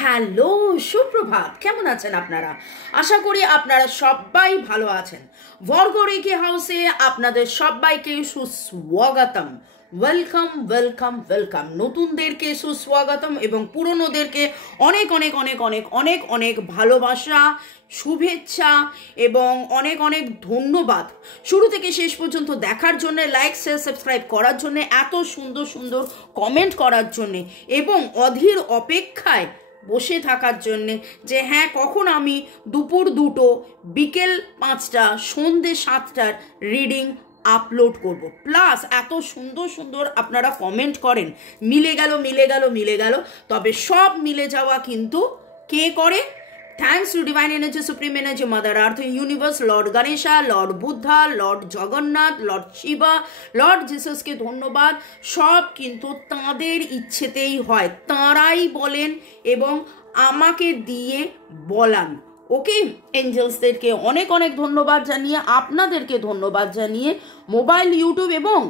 Hello, সুপ্রভাত। কেমন আছেন আপনারা? আশা করি আপনারা সবাই ভালো আছেন। বর্গরেখে হাউসে আপনাদের সবাইকে সুস্বাগতম। Welcome welcome welcome. নতুনদেরকে সুস্বাগতম এবং পুরনোদেরকে অনেক অনেক অনেক অনেক অনেক অনেক ভালোবাসা, শুভেচ্ছা এবং অনেক অনেক ধন্যবাদ শুরু থেকে শেষ পর্যন্ত দেখার জন্য, লাইক শেয়ার সাবস্ক্রাইব করার জন্য, এত সুন্দর সুন্দর কমেন্ট করার জন্যে এবং অধীর অপেক্ষায় বসে থাকার জন্যে যে হ্যাঁ কখন আমি দুপুর 2টো, বিকেল 5টা, সন্ধে 7টার রিডিং আপলোড করব। প্লাস এত সুন্দর সুন্দর আপনারা কমেন্ট করেন, মিলে গেল মিলে গেল মিলে গেল। তবে সব মিলে যাওয়া কিন্তু কে করে? Thanks to divine energy, supreme energy, mother earth, universe, lord Ganesha, lord Buddha, lord Jagannath, lord Shiva, lord জিসাসকে ধন্যবাদ। সব কিন্তু তাঁদের ইচ্ছেতেই হয়, তাঁরাই বলেন এবং আমাকে দিয়ে বলান। ওকে, এঞ্জেলসদেরকে অনেক অনেক ধন্যবাদ জানিয়ে, আপনাদেরকে ধন্যবাদ জানিয়ে, মোবাইল, ইউটিউব এবং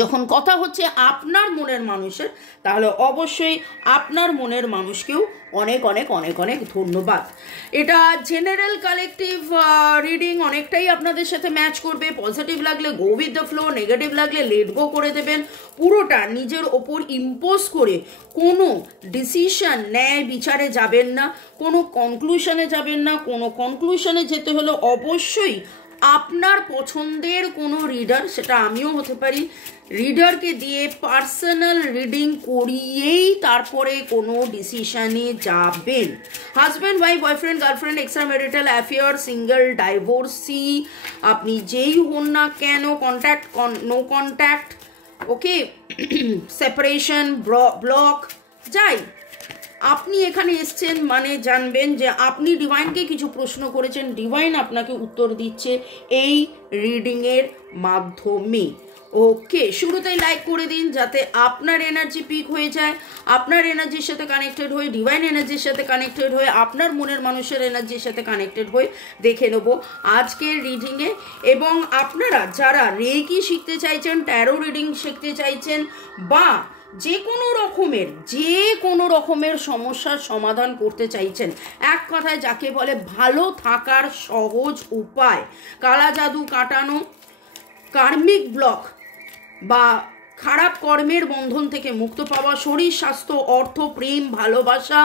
যখন কথা হচ্ছে আপনার মনের মানুষের, তাহলে অবশ্যই আপনার মনের মানুষকেও অনেক অনেক অনেক অনেক ধন্যবাদ। এটা জেনারেল কালেকটিভ রিডিং, অনেকটাই আপনাদের সাথে ম্যাচ করবে। পজিটিভ লাগলে go with the flow, negative লাগলে লেট গো করে দেবেন। পুরোটা নিজের ওপর ইম্পোজ করে কোনো ডিসিশন, ন্যায় বিচারে যাবেন না, কোনো কনক্লুশনে যাবেন না। কোনো কনক্লুশনে যেতে হলে অবশ্যই আপনার পছন্দের কোনো রিডার, সেটা আমিও হতে পারি, রিডারকে দিয়ে পার্সোনাল রিডিং করিয়েই তারপরে কোনো ডিসিশনে যাবেন। Husband, wife, boyfriend, girlfriend, extra marital affair, single, divorcee, আপনি যেই হন না কেন, কন্ট্যাক্ট, নো কন্ট্যাক্ট, ওকে, সেপারেশন, ব্লক, যাই, আপনি এখানে এসছেন মানে জানবেন যে আপনি ডিভাইনকে কিছু প্রশ্ন করেছেন, ডিভাইন আপনাকে উত্তর দিচ্ছে এই রিডিংয়ের মাধ্যমে। ওকে, শুরুতেই লাইক করে দিন যাতে আপনার এনার্জি পিক হয়ে যায়, আপনার এনার্জির সাথে কানেক্টেড হয়ে, ডিভাইন এনার্জির সাথে কানেক্টেড হয়ে, আপনার মনের মানুষের এনার্জির সাথে কানেক্টেড হয়ে দেখে নেব আজকের রিডিংয়ে। এবং আপনারা যারা রেকি শিখতে চাইছেন, ট্যারো রিডিং শিখতে চাইছেন, বা যে কোনো রকমের সমস্যার সমাধান করতে চাইছেন, এক কথায় যাকে বলে ভালো থাকার সহজ উপায়, কালা জাদু কাটানো, কার্মিক ব্লক বা খারাপ কর্মের বন্ধন থেকে মুক্ত পাওয়া, শরীর স্বাস্থ্য, অর্থ, প্রেম, ভালোবাসা,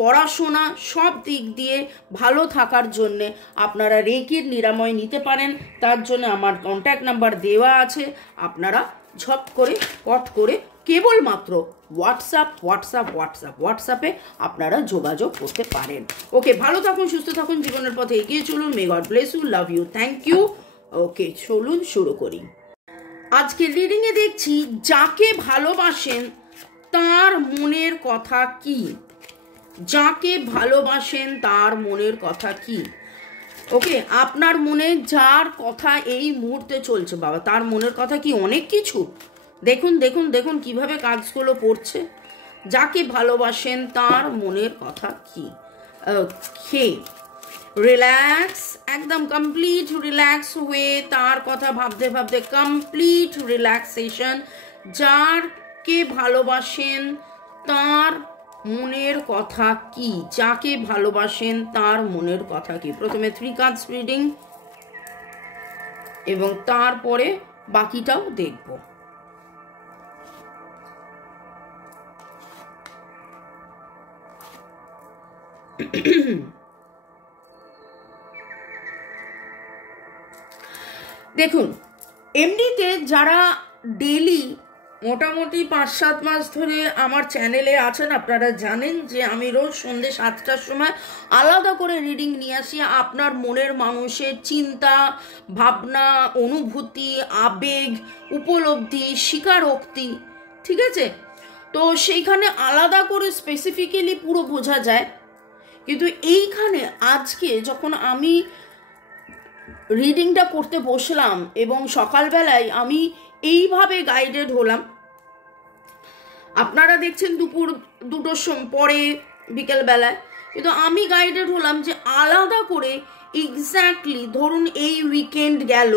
পড়াশোনা, সব দিক দিয়ে ভালো থাকার জন্যে আপনারা রেকির নিরাময় নিতে পারেন। তার জন্য আমার কন্ট্যাক্ট নাম্বার দেওয়া আছে, আপনারা ঝট করে কট করে কেবলমাত্র হোয়াটসঅ্যাপে আপনারা যোগাযোগ করতে পারেন। ওকে, ভালো থাকুন, সুস্থ থাকুন, জীবনের পথে এগিয়ে চলুন। May god bless you, love you, thank you. Okay, চলুন শুরু করি। আজকে রিডিংয়ে দেখছি যাকে ভালোবাসেন তার মনের কথা কি। যাকে ভালোবাসেন তার মনের কথা কি? ওকে, আপনার মনে যার কথা এই মুহূর্তে চলছে, বাবা, তার মনের কথা কি? অনেক কিছু। দেখুন দেখুন দেখুন কিভাবে কাজগুলো পড়ছে। যাকে ভালোবাসেন তার মনের কথা কি? ওকে, রিল্যাক্স, একদম কমপ্লিট রিল্যাক্স হয়ে তার কথা ভাবতে ভাবতে কমপ্লিট রিল্যাক্সেশন। যাকে ভালোবাসেন তার মনের কথা কি? যাকে ভালোবাসেন তার মনের কথা কি? প্রথমে 3 কার্ডস রিডিং এবং তারপরে বাকিটাও দেখব। দেখুন, এমনিতে যারা ডেলি মোটামুটি 5-7 মাস ধরে আমার চ্যানেলে আছেন, আপনারা জানেন যে আমি রোজ সন্ধ্যে 7টার সময় আলাদা করে রিডিং নিয়ে আসি আপনার মনের মানুষের চিন্তা, ভাবনা, অনুভূতি, আবেগ, উপলব্ধি, স্বীকারোক্তি, ঠিক আছে? তো সেইখানে আলাদা করে স্পেসিফিক্যালি পুরো বোঝা যায়। কিন্তু এইখানে আজকে যখন আমি রিডিংটা করতে বসলাম এবং সকালবেলায় আমি এইভাবে গাইডেড হলাম, আপনারা দেখছেন দুপুর 2টোর পরে বিকেলবেলায়, কিন্তু আমি গাইডেড হলাম যে আলাদা করে এক্স্যাক্টলি ধরুন এই উইকেন্ড গেল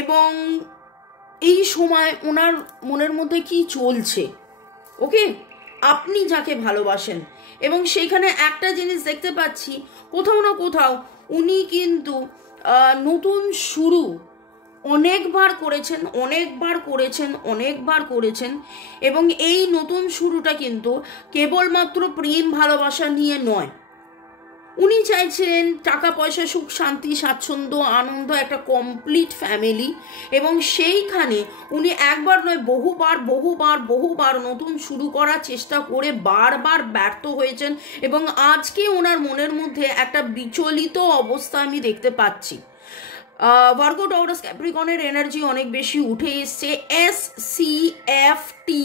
এবং এই সময় ওনার মনের মধ্যে কি চলছে, ওকে, আপনি যাকে ভালোবাসেন। এবং সেইখানে একটা জিনিস দেখতে পাচ্ছি, কোথাও না কোথাও উনি কিন্তু নতুন শুরু অনেকবার করেছেন এবং এই নতুন শুরুটা কিন্তু কেবলমাত্র প্রেম ভালোবাসা নিয়ে নয়। উনি চাইছেন টাকা পয়সা, সুখ শান্তি, স্বাচ্ছন্দ্য, আনন্দ, একটা কমপ্লিট ফ্যামিলি। এবং সেইখানে উনি একবার নয় বহুবার নতুন শুরু করার চেষ্টা করে বারবার ব্যর্থ হয়েছেন। এবং আজকে ওনার মনের মধ্যে একটা বিচলিত অবস্থা আমি দেখতে পাচ্ছি। ভার্গো, টরাস, ক্যাপ্রিকনের এনার্জি অনেক বেশি উঠে এসছে। এসসিএফটি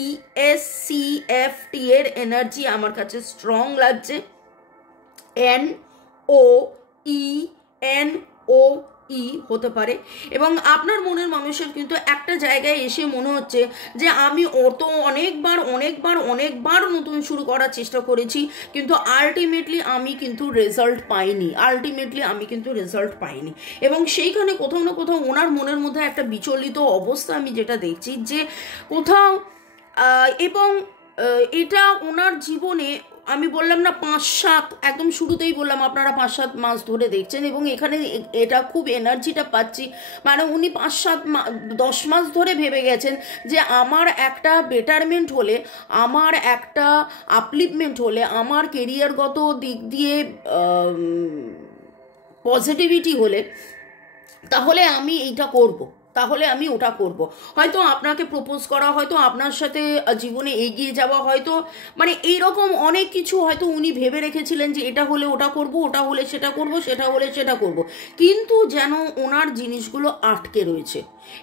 এর এনার্জি আমার কাছে স্ট্রং লাগছে। NOENOE হতে পারে। এবং আপনার মনের মানুষের কিন্তু একটা জায়গায় এসে মনে হচ্ছে যে আমি অনেকবার নতুন শুরু করার চেষ্টা করেছি, কিন্তু আলটিমেটলি আমি কিন্তু রেজাল্ট পাইনি। এবং সেইখানে কোথাও না কোথাও ওনার মনের মধ্যে একটা বিচলিত অবস্থা আমি যেটা দেখছি, যে কোথাও এবং এটা ওনার জীবনে আমি বললাম না 5-7, একদম শুরুতেই বললাম আপনারা 5-7 মাস ধরে দেখছেন। এবং এখানে এটা খুব এনার্জিটা পাচ্ছি, মানে উনি 5-7-10 মাস ধরে ভেবে গেছেন যে আমার একটা বেটারমেন্ট হলে, আমার একটা আপলিফমেন্ট হলে, আমার কেরিয়ারগত দিক দিয়ে পজিটিভিটি হলে, তাহলে আমি এইটা করব, তাহলে আমি ওটা করব। হয়তো আপনাকে প্রপোজ করা, হয়তো আপনার সাথে জীবনে এগিয়ে যাওয়া, হয়তো মানে এইরকম অনেক কিছু হয়তো উনি ভেবে রেখেছিলেন যে এটা হলে ওটা করব, ওটা হলে সেটা করব, সেটা হলে সেটা করব। কিন্তু যেন ওনার জিনিসগুলো আটকে রয়েছে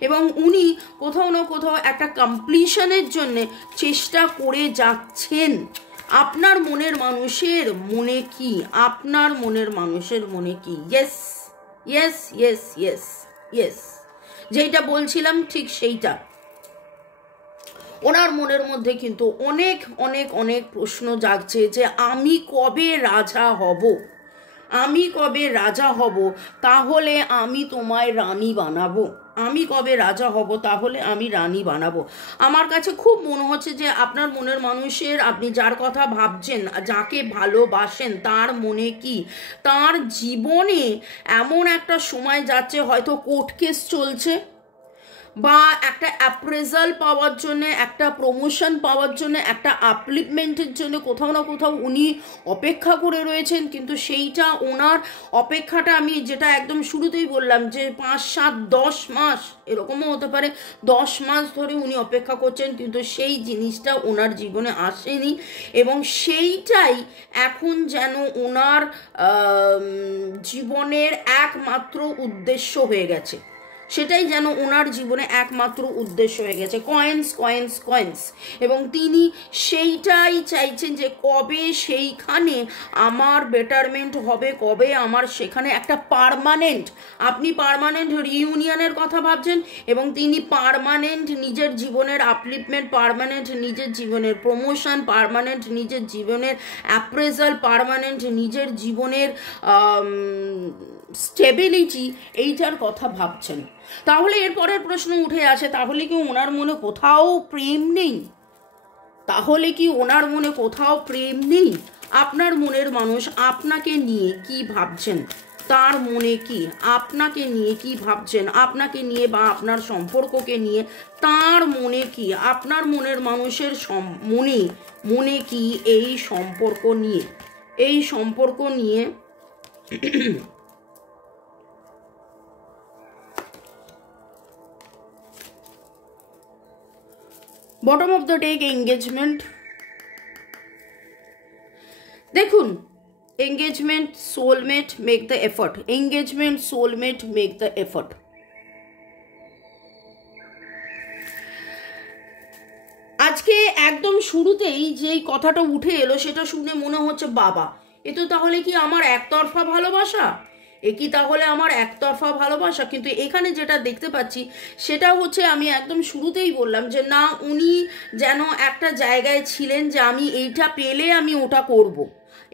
এবং উনি কোথাও না কোথাও একটা কমপ্লিশনের জন্য চেষ্টা করে যাচ্ছেন। আপনার মনের মানুষের মনে কি? আপনার মনের মানুষের মনে কি? Yes yes yes yes yes, যেটা বলছিলাম ঠিক সেইটা। ওনার মনের মধ্যে কিন্তু অনেক অনেক অনেক প্রশ্ন জাগছে যে আমি কবে রাজা হব, আমি কবে রাজা হব, তাহলে আমি তোমায় রানী বানাবো, আমি কবে রাজা হব, তাহলে আমি রানী বানাবো। আমার কাছে খুব মনে হচ্ছে যে আপনার মনের মানুষের, আপনি যার কথা ভাবছেন, যাকে ভালোবাসেন, তার মনে কি, তার জীবনে এমন একটা সময় যাচ্ছে, হয়তো কোর্ট কেস চলছে, বা একটা অ্যাপ্রেজাল পাওয়ার জন্য, একটা প্রমোশন পাওয়ার জন্য, একটা আপলিফমেন্টের জন্য কোথাও না কোথাও উনি অপেক্ষা করে রয়েছেন। কিন্তু সেইটা ওনার অপেক্ষাটা, আমি যেটা একদম শুরুতেই বললাম যে 5-7-10 মাস, এরকমও হতে পারে 10 মাস ধরে উনি অপেক্ষা করছেন, কিন্তু সেই জিনিসটা ওনার জীবনে আসেনি। এবং সেইটাই এখন যেন ওনার জীবনের একমাত্র উদ্দেশ্য হয়ে গেছে, সেটাই যেন ওনার জীবনে একমাত্র উদ্দেশ্য হয়ে গেছে, কয়েন্স কয়েন্স কয়েন্স। এবং তিনি সেইটাই চাইছেন যে কবে সেইখানে আমার বেটারমেন্ট হবে, কবে আমার সেখানে একটা পার্মানেন্ট, আপনি পার্মানেন্ট রিইউনিয়নের কথা ভাবছেন এবং তিনি পার্মানেন্ট নিজের জীবনের আপলিফমেন্ট, পার্মানেন্ট নিজের জীবনের প্রমোশন, পার্মানেন্ট নিজের জীবনের অ্যাপ্রেজাল, পার্মানেন্ট নিজের জীবনের স্টেবিলিটি, এইটার কথা ভাবছেন। তাহলে এরপরের প্রশ্ন উঠে আসে, তাহলে কি ওনার মনে কোথাও প্রেম নেই? তাহলে কি ওনার মনে কোথাও প্রেম নেই? আপনার মনের মানুষ আপনাকে নিয়ে কি ভাবছেন, তার মনে কি, আপনাকে নিয়ে কি ভাবছেন, আপনাকে নিয়ে বা আপনার সম্পর্ককে নিয়ে তার মনে কি, আপনার মনের মানুষের মনে কি এই সম্পর্ক নিয়ে bottom of the deck engagement. দেখুন, engagement, soulmate, make the effort. Engagement, soulmate, make the effort. আজকে একদম শুরুতেই যেই কথাটা উঠে এলো, সেটা শুনে মনে হচ্ছে বাবা, এ তো তাহলে কি আমার একতরফা ভালোবাসা, কিন্তু এখানে যেটা দেখতে পাচ্ছি সেটা হচ্ছে, আমি একদম শুরুতেই বললাম যে না, উনি যেন একটা জায়গায় ছিলেন যে আমি এইটা পেলে আমি ওটা করব,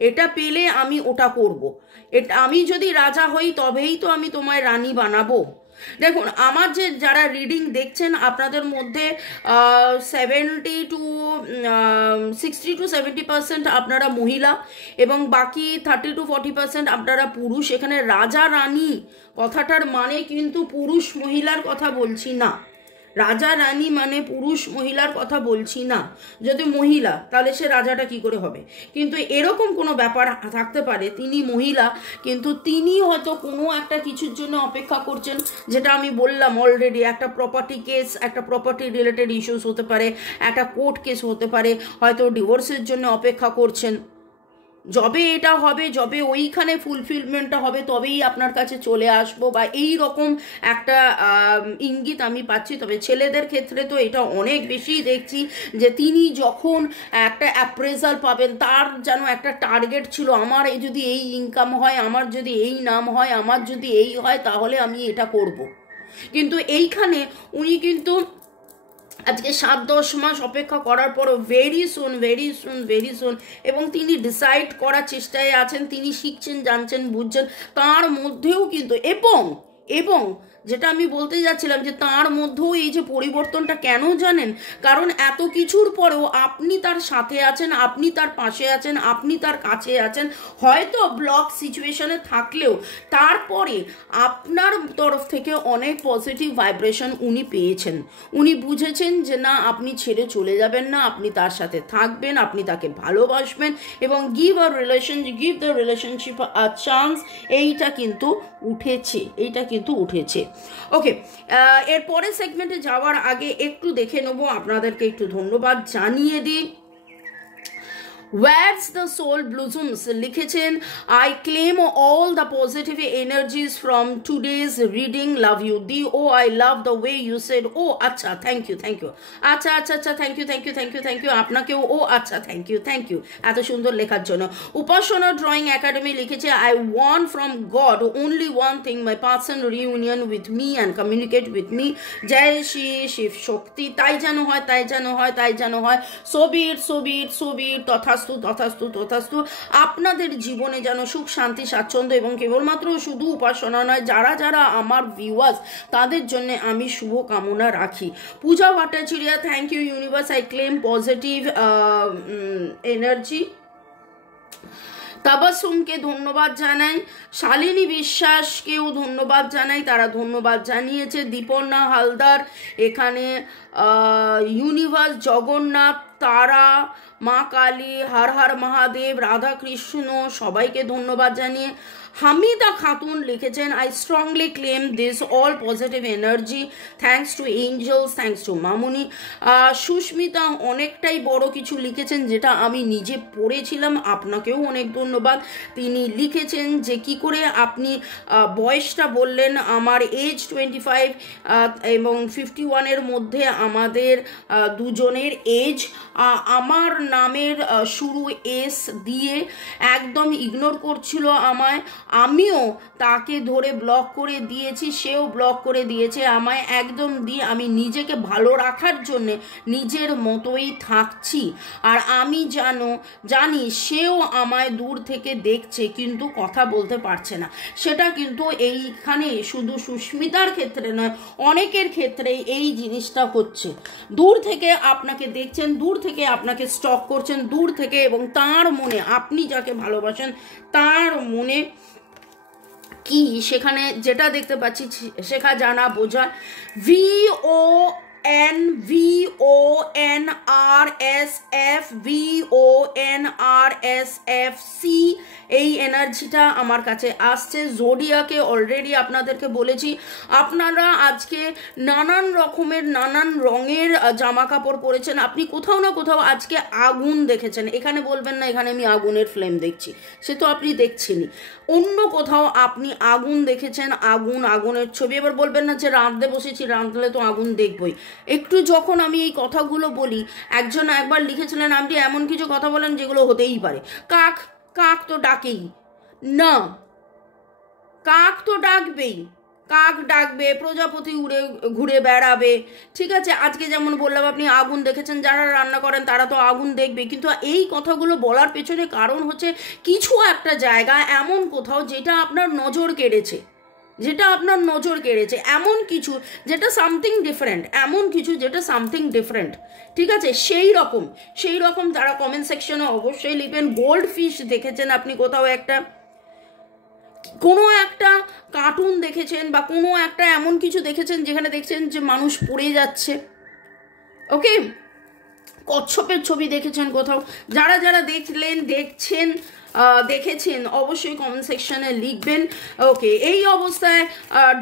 এটা পেলে আমি ওটা করব, এটা আমি যদি রাজা হই তবেই তো আমি তোমায় রানী বানাবো। দেখুন, আমার যে যারা রিডিং দেখছেন আপনাদের মধ্যে 60-70% আপনারা মহিলা এবং বাকি 30-40% আপনারা পুরুষ। এখানে রাজা রানী কথাটার মানে কিন্তু পুরুষ মহিলার কথা বলছি না। রাজা রানী মানে পুরুষ মহিলার কথা বলছি না। যদি মহিলা তাহলে সে রাজাটা কি করে হবে? কিন্তু এরকম কোনো ব্যাপার থাকতে পারে তিনি মহিলা, কিন্তু তিনি হয়তো কোনো একটা কিছুর জন্য অপেক্ষা করছেন, যেটা আমি বললাম অলরেডি। একটা প্রপার্টি কেস, একটা প্রপার্টি রিলেটেড ইস্যুস হতে পারে, একটা কোর্ট কেস হতে পারে, হয়তো ডিভোর্সের জন্য অপেক্ষা করছেন। যবে এটা হবে, যবে ওইখানে ফুলফিলমেন্টটা হবে, তবেই আপনার কাছে চলে আসবো, বা এই রকম একটা ইঙ্গিত আমি পাচ্ছি। তবে ছেলেদের ক্ষেত্রে তো এটা অনেক বেশি দেখছি, যে তিনি যখন একটা অ্যাপ্রেজাল পাবেন, তার যেন একটা টার্গেট ছিল, আমার যদি এই ইনকাম হয়, আমার যদি এই নাম হয়, আমার যদি এই হয়, তাহলে আমি এটা করব। কিন্তু এইখানে উনি কিন্তু আজকে 7-10 মাস অপেক্ষা করার পরও ভেরি সুন এবং তিনি ডিসাইড করার চেষ্টায় আছেন। তিনি শিখছেন, জানছেন, বুঝছেন। তার মধ্যেও কিন্তু এবং যেটা আমি বলতে যাচ্ছিলাম, যে তার মধ্যেও এই যে পরিবর্তনটা কেন জানেন? কারণ এত কিছুর পরেও আপনি তার সাথে আছেন, আপনি তার পাশে আছেন, আপনি তার কাছে আছেন। হয়তো ব্লক সিচুয়েশনে থাকলেও তারপরে আপনার তরফ থেকে অনেক পজিটিভ ভাইব্রেশন উনি পেয়েছেন। উনি বুঝেছেন যে না, আপনি ছেড়ে চলে যাবেন না, আপনি তার সাথে থাকবেন, আপনি তাকে ভালোবাসবেন এবং give the relationship a chance. এইটা কিন্তু উঠেছে। ওকে, এরপরে সেগমেন্টে যাওয়ার আগে একটু দেখে নেবো, আপনাদেরকে একটু ধন্যবাদ জানিয়ে দিই। Where's the soul blossoms লিখেছেন, I claim all the positive energies from today's reading. Love you Di. Oh, I love the way you said oh আচ্ছা, thank you আচ্ছা thank you আপনাকেও ও আচ্ছা thank you এত সুন্দর লেখার জন্য। উপাসনা ড্রয়িং একাডেমি লিখেছে, I want from God only one thing, my person reunion with me and communicate with me. জয় শ্রী শিব শক্তি। তাই যেন হয়। so be it তথাস্তু। আপনাদের জীবনে যেন সুখ, শান্তি, স্বাচ্ছন্দ্য এবং কেবলমাত্র শুধু উপাসনা নয়, যারা আমার ভিউয়ার্স তাদের জন্য আমি শুভ কামনা রাখি। Puja Bhattacharya, thank you universe, I claim positive energy. তাবাসুমকে ধন্যবাদ জানাই, শালিনী বিশ্বাসকেও ধন্যবাদ জানাই, তারা ধন্যবাদ জানিয়েছে। দীপর্ণা হালদার এখানে ইউনিভার্স, জগন্নাথ, তারা, মা কালী, হর হর মহাদেব, রাধাকৃষ্ণ, সবাইকে ধন্যবাদ জানিয়ে। হামিদা খাতুন লিখেছেন, I strongly claim this all positive energy, thanks to angels, thanks to Mamuni. Sushmita অনেকটাই বড় কিছু লিখেছেন, যেটা আমি নিজে পড়েছিলাম, আপনাকেও অনেক ধন্যবাদ। তিনি লিখেছেন যে কি করে আপনি বয়সটা বললেন, আমার এজ 25 এবং 51 মধ্যে আমাদের দুজনের এজ। আমার নামের শুরু এস দিয়ে একদম ইগনোর করছিল আমায়, আমিও তাকে ধরে ব্লক করে দিয়েছি, সেও ব্লক করে দিয়েছে আমায় একদম দিয়ে। আমি নিজেকে ভালো রাখার জন্যে নিজের মতোই থাকছি, আর আমি জানি সেও আমায় দূর থেকে দেখছে, কিন্তু কথা বলতে পারছে না। সেটা কিন্তু এইখানে শুধু সুস্মিতার ক্ষেত্রে নয়, অনেকের ক্ষেত্রেই এই জিনিসটা হচ্ছে। দূর থেকে আপনাকে দেখছেন, দূর থেকে আপনাকে স্টক করছেন, দূর থেকে, এবং তার মনে, আপনি যাকে ভালোবাসেন তার মনে কি সেখানে যেটা দেখতে পাচ্ছি, শেখা, জানা, বোঝা। VONRSF এই এনার্জিটা আমার কাছে আসছে। জোডিয়াকে অলরেডি আপনাদেরকে বলেছি, আপনারা আজকে নানান রকমের, নানান রঙের জামা কাপড় পরেছেন। আপনি কোথাও না কোথাও আজকে আগুন দেখেছেন। এখানে বলবেন না এখানে আমি আগুনের ফ্লেম দেখছি, সে তো আপনি দেখছেনই। অন্য কোথাও আপনি আগুন দেখেছেন, আগুনের ছবি। এবার বলবেন না যে রাঁধতে বসেছি, রাঁধলে তো আগুন দেখবই। একটু যখন আমি এই কথাগুলো বলি, একজন একবার লিখেছিলেন, আপনি এমন কিছু কথা বলেন যেগুলো হতেই পারে। কাক তো ডাকেই না, কাক তো ডাকবেই, কাক ডাকবে, প্রজাপতি ঘুরে বেড়াবে, ঠিক আছে। আজকে যেমন বললাম, আপনি আগুন দেখেছেন, যারা রান্না করেন তারা তো আগুন দেখবে। কিন্তু এই কথাগুলো বলার পেছনে কারণ হচ্ছে কিছু একটা জায়গা এমন কোথাও যেটা আপনার নজর কেড়েছে, যেটা আপনার নজর কেড়েছে, এমন কিছু যেটা সামথিং ডিফারেন্ট, এমন কিছু যেটা সামথিং ডিফারেন্ট, ঠিক আছে? সেই রকম তারা কমেন্ট সেকশনে অবশ্যই লিখবেন। গোল্ড ফিশ দেখেছেন আপনি কোথাও একটা, কোনো একটা কার্টুন দেখেছেন বা কোনো একটা এমন কিছু দেখেছেন যেখানে দেখছেন যে মানুষ পড়ে যাচ্ছে, ওকে? কচ্ছপের ছবি দেখেছেন কোথাও? যারা যারা দেখেছেন অবশ্যই কমেন্ট সেকশনে লিখবেন। ওকে, এই অবস্থায়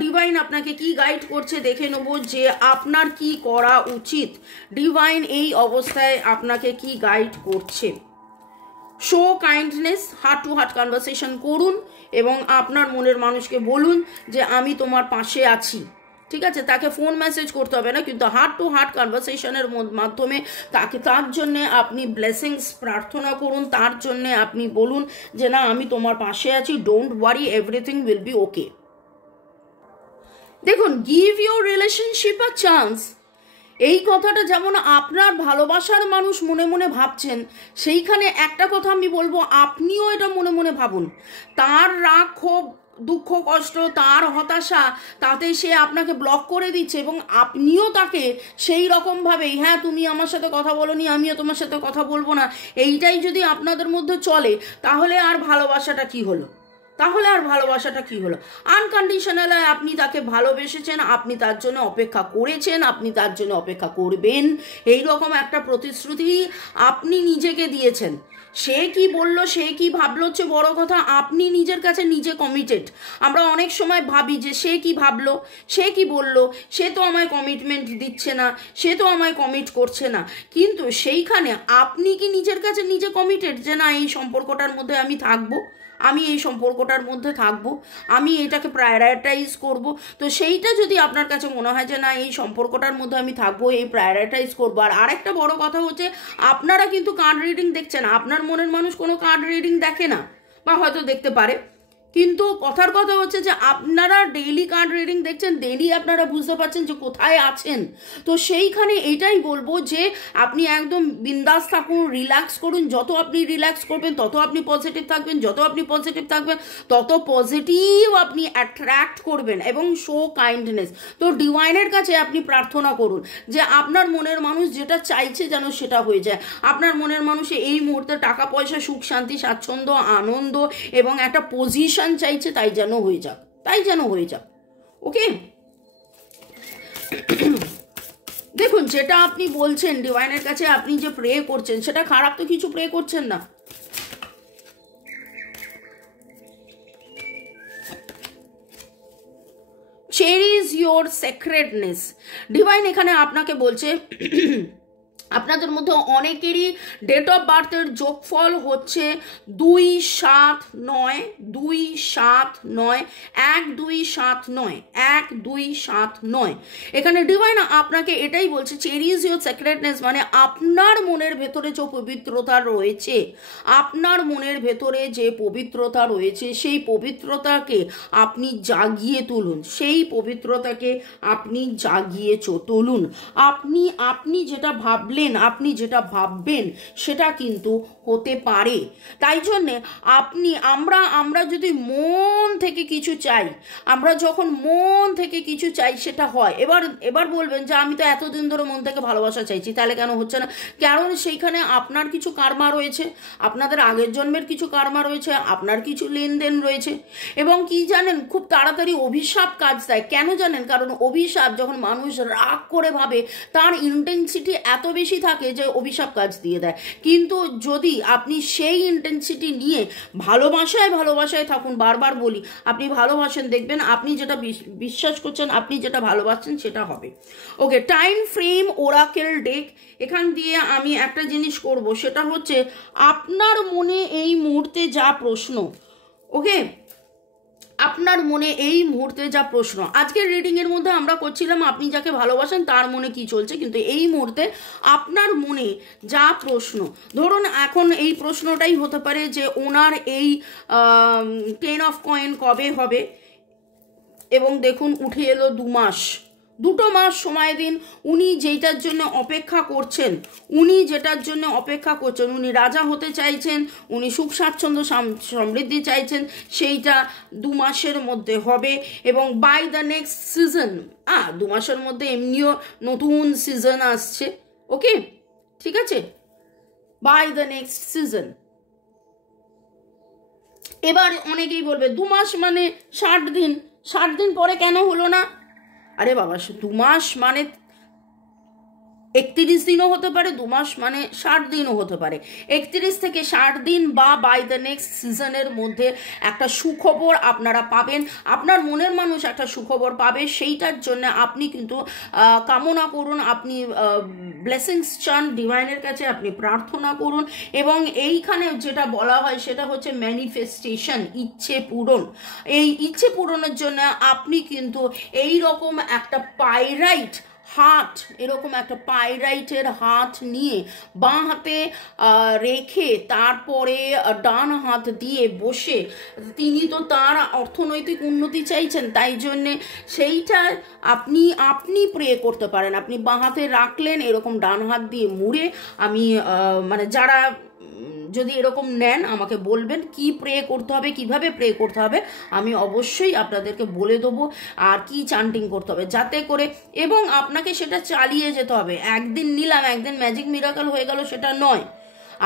ডিভাইন আপনাকে কি গাইড করছে দেখে নেব যে আপনার কি করা উচিত। ডিভাইন এই অবস্থায় আপনাকে কি গাইড করছে। Show kindness, heart to heart conversation করুন এবং আপনার মনের মানুষকে বলুন যে আমি তোমার পাশে আছি, ঠিক আছে? তাকে ফোন মেসেজ করতে হবে না, কিন্তু হার্ট টু হার্ট কনভারসেশনের মাধ্যমে তার জন্যে আপনি ব্লেসিংস প্রার্থনা করুন, তার জন্যে আপনি বলুন যে না আমি তোমার পাশে আছি, don't worry, everything will be okay. দেখুন, give your relationship a chance, এই কথাটা যেমন আপনার ভালোবাসার মানুষ মনে মনে ভাবছেন, সেইখানে একটা কথা আমি বলবো, আপনিও এটা মনে মনে ভাবুন। তার রাগ, ক্ষোভ, দুঃখ, কষ্ট, তার হতাশা, তাতে সে আপনাকে ব্লক করে দিচ্ছে এবং আপনিও তাকে সেই রকমভাবেই, হ্যাঁ তুমি আমার সাথে কথা বলোনি, আমিও তোমার সাথে কথা বলবো না, এইটাই যদি আপনাদের মধ্যে চলে, তাহলে আর ভালোবাসাটা কি হলো? আনকন্ডিশনাল আপনি তাকে ভালোবেসেছেন, আপনি তার জন্য অপেক্ষা করেছেন, আপনি তার জন্য অপেক্ষা করবেন, এই রকম একটা প্রতিশ্রুতি আপনি নিজেকে দিয়েছেন। সে কি বললো, সে কি ভাবলো হচ্ছে বড় কথা, আপনি নিজের কাছে নিজে কমিটেড। আমরা অনেক সময় ভাবি যে সে কি ভাবলো, সে কি বললো, সে তো আমায় কমিটমেন্ট দিচ্ছে না, সে তো আমায় কমিট করছে না, কিন্তু সেইখানে আপনি কি নিজের কাছে নিজে কমিটেড যে না এই সম্পর্কটার মধ্যে আমি থাকবো, আমি এই সম্পর্কটার মধ্যে থাকবো, আমি এটাকে প্রায়োরিটাইজ করব? তো সেইটা যদি আপনার কাছে মনে হয় যে না এই সম্পর্কটার মধ্যে আমি থাকবো, এই প্রায়োরিটাইজ করবো। আর আরেকটা বড় কথা হচ্ছে, আপনারা কিন্তু কার্ড রিডিং দেখছেন, আপনার মনের মানুষ কোনো কার্ড রিডিং দেখে না, বা হয়তো দেখতে পারে, কিন্তু কথার কথা হচ্ছে যে আপনারা ডেইলি কার্ড রিডিং দেখছেন, ডেইলি আপনারা বুঝতে পারছেন যে কোথায় আছেন। তো সেইখানে এটাই বলবো যে আপনি একদম বিন্দাস থাকুন, রিল্যাক্স করুন। যত আপনি রিল্যাক্স করবেন তত আপনি পজিটিভ থাকবেন, যত আপনি পজিটিভ থাকবেন তত পজিটিভ আপনি অ্যাট্রাক্ট করবেন এবং শো কাইন্ডনেস। তো ডিভাইনের কাছে আপনি প্রার্থনা করুন যে আপনার মনের মানুষ যেটা চাইছে যেন সেটা হয়ে যায়। আপনার মনের মানুষে এই মুহূর্তে টাকা পয়সা, সুখ শান্তি, স্বাচ্ছন্দ্য, আনন্দ এবং একটা পজিশন চাইছে, তাই যেন হয়ে যাক, ওকে? দেখুন, যেটা আপনি বলছেন ডিভাইনের কাছে, আপনি যে প্রে করছেন সেটা খারাপ তো কিছু প্রে করছেন না। চেরিশ ইয়োর সেক্রেটনেস, ডিভাইন এখানে আপনাকে বলছে আপনাদের মধ্যে অনেকেরই ডেট অফ বার্থের যোগফল হচ্ছে 279 279 1279 1279। এখানে ডিভাইন আপনাকে এটাই বলছে, চেরিশ ইওর সিক্রেটনেস, মানে আপনার মনের ভেতরে যে পবিত্রতা রয়েছে, আপনার মনের ভেতরে যে পবিত্রতা রয়েছে, সেই পবিত্রতাকে আপনি জাগিয়ে তুলুন, সেই পবিত্রতাকে আপনি জাগিয়ে তুলুন। আপনি যেটা ভাবলেন, আপনি যেটা ভাববেন সেটা কিন্তু হতে পারে। তাই জন্যে আমরা যদি মন থেকে কিছু চাই, আমরা যখন মন থেকে কিছু চাই সেটা হয়। এবার বলবেন যে আমি তো এতদিন ধরে মন থেকে ভালোবাসা চাইছি, তাহলে কেন হচ্ছে না? কারণ সেইখানে আপনার কিছু কার্মা রয়েছে, আপনাদের আগের জন্মের কিছু কার্মা রয়েছে, আপনার কিছু লেনদেন রয়েছে। এবং কি জানেন, খুব তাড়াতাড়ি অভিশাপ কাজ দেয়। কেন জানেন? কারণ অভিশাপ যখন মানুষ রাগ করে ভাবে, তার ইন্টেন্সিটি এত বেশি থাকে যে অভিশাপ কাজ দিয়ে দেয়। কিন্তু যদি আপনি সেই ইন্টেন্সিটি নিয়ে ভালোবাসায় থাকুন, বারবার বলি আপনি ভালোবাসেন, দেখবেন আপনি যেটা বিশ্বাস করছেন, আপনি যেটা ভালোবাসছেন সেটা হবে। ওকে, টাইম ফ্রেম ওরাকেল ডেক, এখান দিয়ে আমি একটা জিনিস করব, সেটা হচ্ছে আপনার মনে এই মুহূর্তে যা প্রশ্ন, ওকে, আপনার মনে এই মুহূর্তে যা প্রশ্ন, আজকের রিডিংয়ের মধ্যে আমরা করছিলাম আপনি যাকে ভালোবাসেন তার মনে কি চলছে, কিন্তু এই মুহূর্তে আপনার মনে যা প্রশ্ন, ধরুন এখন এই প্রশ্নটাই হতে পারে যে ওনার এই 10 অফ কয়েন কবে হবে, এবং দেখুন উঠে এলো 2 মাস, 2 মাস সময় দিন। উনি যেটার জন্য অপেক্ষা করছেন, উনি রাজা হতে চাইছেন, উনি সুখ স্বাচ্ছন্দ্য সমৃদ্ধি চাইছেন, সেইটা 2 মাসের মধ্যে হবে। এবং বাই দ্য নেক্সট সিজন, 2 মাসের মধ্যে এমনিও নতুন সিজন আসছে, ওকে, ঠিক আছে, বাই দ্য নেক্সট সিজন। এবার অনেকেই বলবে 2 মাস মানে 60 দিন, 60 দিন পরে কেন হলো না? আরে বাবা, 2 মাস মানে 31 দিনও হতে পারে, 2 মাস মানে 60 দিনও হতে পারে। 31 থেকে 60 দিন বা বাই দ্য নেক্সট সিজনের মধ্যে একটা সুখবর আপনারা পাবেন, আপনার মনের মানুষ একটা সুখবর পাবে। সেইটার জন্য আপনি কিন্তু কামনা করুন, আপনি ব্লেসিংস চান ডিভাইনের কাছে, আপনি প্রার্থনা করুন। এবং এইখানে যেটা বলা হয় সেটা হচ্ছে ম্যানিফেস্টেশন, ইচ্ছে পূরণ। এই ইচ্ছে পূরণের জন্য আপনি কিন্তু এই রকম একটা পাইরাইট হাত, এরকম একটা পাইরাইটের হাত নিয়ে বাঁ হাতে রেখে তারপরে ডান হাত দিয়ে বসে, তিনি তো তার অর্থনৈতিক উন্নতি চাইছেন, তাই জন্যে সেইটা আপনি প্রে করতে পারেন। আপনি বাঁ হাতে রাখলেন, এরকম ডান হাত দিয়ে মুড়ে, আমি মানে যারা যদি এরকম নেন আমাকে বলবেন কি প্রে করতে হবে, কিভাবে প্রে করতে হবে, আমি অবশ্যই আপনাদেরকে বলে দেবো, আর কি চান্টিং করতে হবে যাতে করে, এবং আপনাকে সেটা চালিয়ে যেতে হবে। একদিন নিলাম, একদিন ম্যাজিক মিরাকল হয়ে গেল সেটা নয়,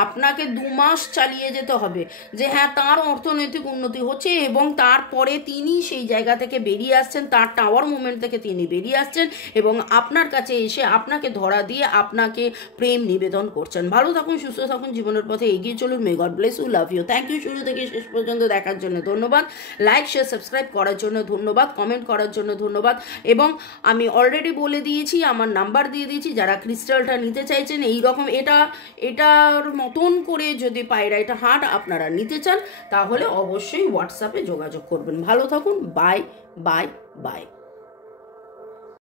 আপনাকে 2 মাস চালিয়ে যেতে হবে যে হ্যাঁ তার অর্থনৈতিক উন্নতি হচ্ছে এবং তারপরে তিনি সেই জায়গা থেকে বেরিয়ে আসছেন, তার টাওয়ার মুভমেন্ট থেকে তিনি বেরিয়ে আসছেন এবং আপনার কাছে এসে আপনাকে ধরা দিয়ে আপনাকে প্রেম নিবেদন করছেন। ভালো থাকুন, সুস্থ থাকুন, জীবনের পথে এগিয়ে চলুন। May god bless you, love you. Thank you শুরু থেকে শেষ পর্যন্ত দেখার জন্য ধন্যবাদ, লাইক শেয়ার সাবস্ক্রাইব করার জন্য ধন্যবাদ, কমেন্ট করার জন্য ধন্যবাদ। এবং আমি অলরেডি বলে দিয়েছি, আমার নাম্বার দিয়ে দিয়েছি, যারা ক্রিস্টালটা নিতে চাইছেন এইরকম এটার মতন করে যদি পাইরাইট হার্ট আপনারা নিতে চান তাহলে অবশ্যই হোয়াটসঅ্যাপে যোগাযোগ করবেন। ভালো থাকুন, বাই বাই বাই।